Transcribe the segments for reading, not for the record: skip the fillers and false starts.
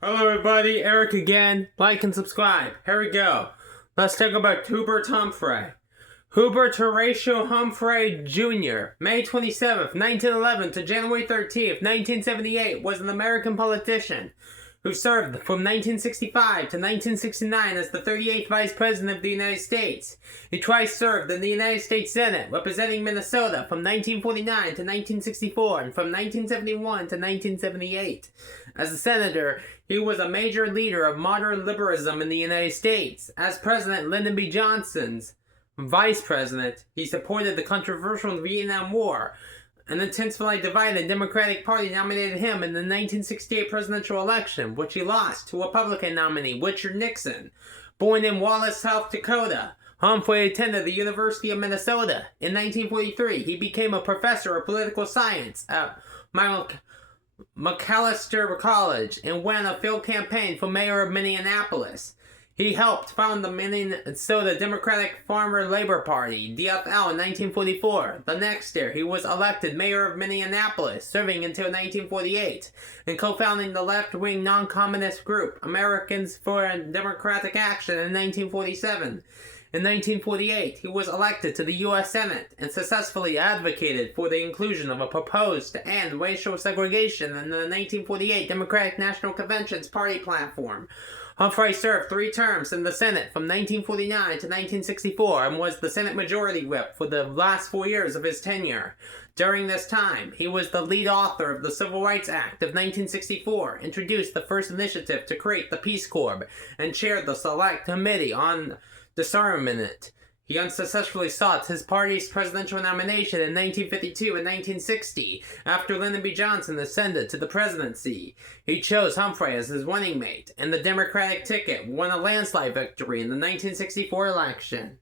Hello everybody, Eric again. Like and subscribe. Here we go. Let's talk about Hubert Humphrey. Hubert Horatio Humphrey Jr., May 27th, 1911 to January 13th, 1978, was an American politician who served from 1965 to 1969 as the 38th Vice President of the United States. He twice served in the United States Senate, representing Minnesota from 1949 to 1964 and from 1971 to 1978. As a senator, he was a major leader of modern liberalism in the United States. As President Lyndon B. Johnson's vice president, he supported the controversial Vietnam War. An intensely divided Democratic Party nominated him in the 1968 presidential election, which he lost to Republican nominee Richard Nixon. Born in Wallace, South Dakota, Humphrey attended the University of Minnesota. In 1943, he became a professor of political science at Macalester College and won a field campaign for mayor of Minneapolis. He helped found the Minnesota Democratic Farmer Labor Party, DFL, in 1944. The next year, he was elected mayor of Minneapolis, serving until 1948, and co-founding the left-wing non-communist group Americans for Democratic Action in 1947. In 1948, he was elected to the U.S. Senate and successfully advocated for the inclusion of a proposed to end racial segregation in the 1948 Democratic National Convention's party platform. Humphrey served 3 terms in the Senate from 1949 to 1964 and was the Senate Majority Whip for the last 4 years of his tenure. During this time, he was the lead author of the Civil Rights Act of 1964, introduced the first initiative to create the Peace Corps, and chaired the Select Committee on Disarmament. He unsuccessfully sought his party's presidential nomination in 1952 and 1960, after Lyndon B. Johnson ascended to the presidency. He chose Humphrey as his running mate, and the Democratic ticket won a landslide victory in the 1964 election.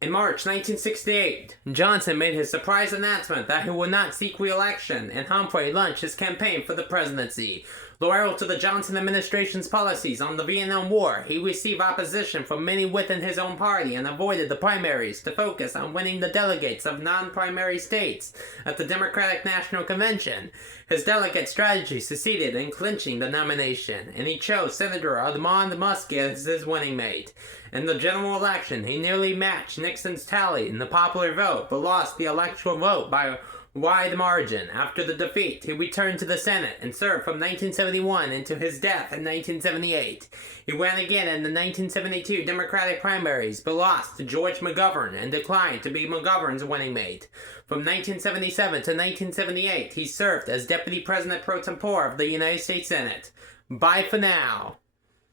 In March 1968, Johnson made his surprise announcement that he would not seek re-election, and Humphrey launched his campaign for the presidency. Loyal to the Johnson administration's policies on the Vietnam War, he received opposition from many within his own party and avoided the primaries to focus on winning the delegates of non-primary states at the Democratic National Convention. His delegate strategy succeeded in clinching the nomination, and he chose Senator Armand Muscat as his running mate. In the general election, he nearly matched Nixon's tally in the popular vote, but lost the electoral vote by a wide margin. After the defeat, he returned to the Senate and served from 1971 until his death in 1978. He ran again in the 1972 Democratic primaries, but lost to George McGovern and declined to be McGovern's running mate. From 1977 to 1978, he served as Deputy President pro tempore of the United States Senate. Bye for now.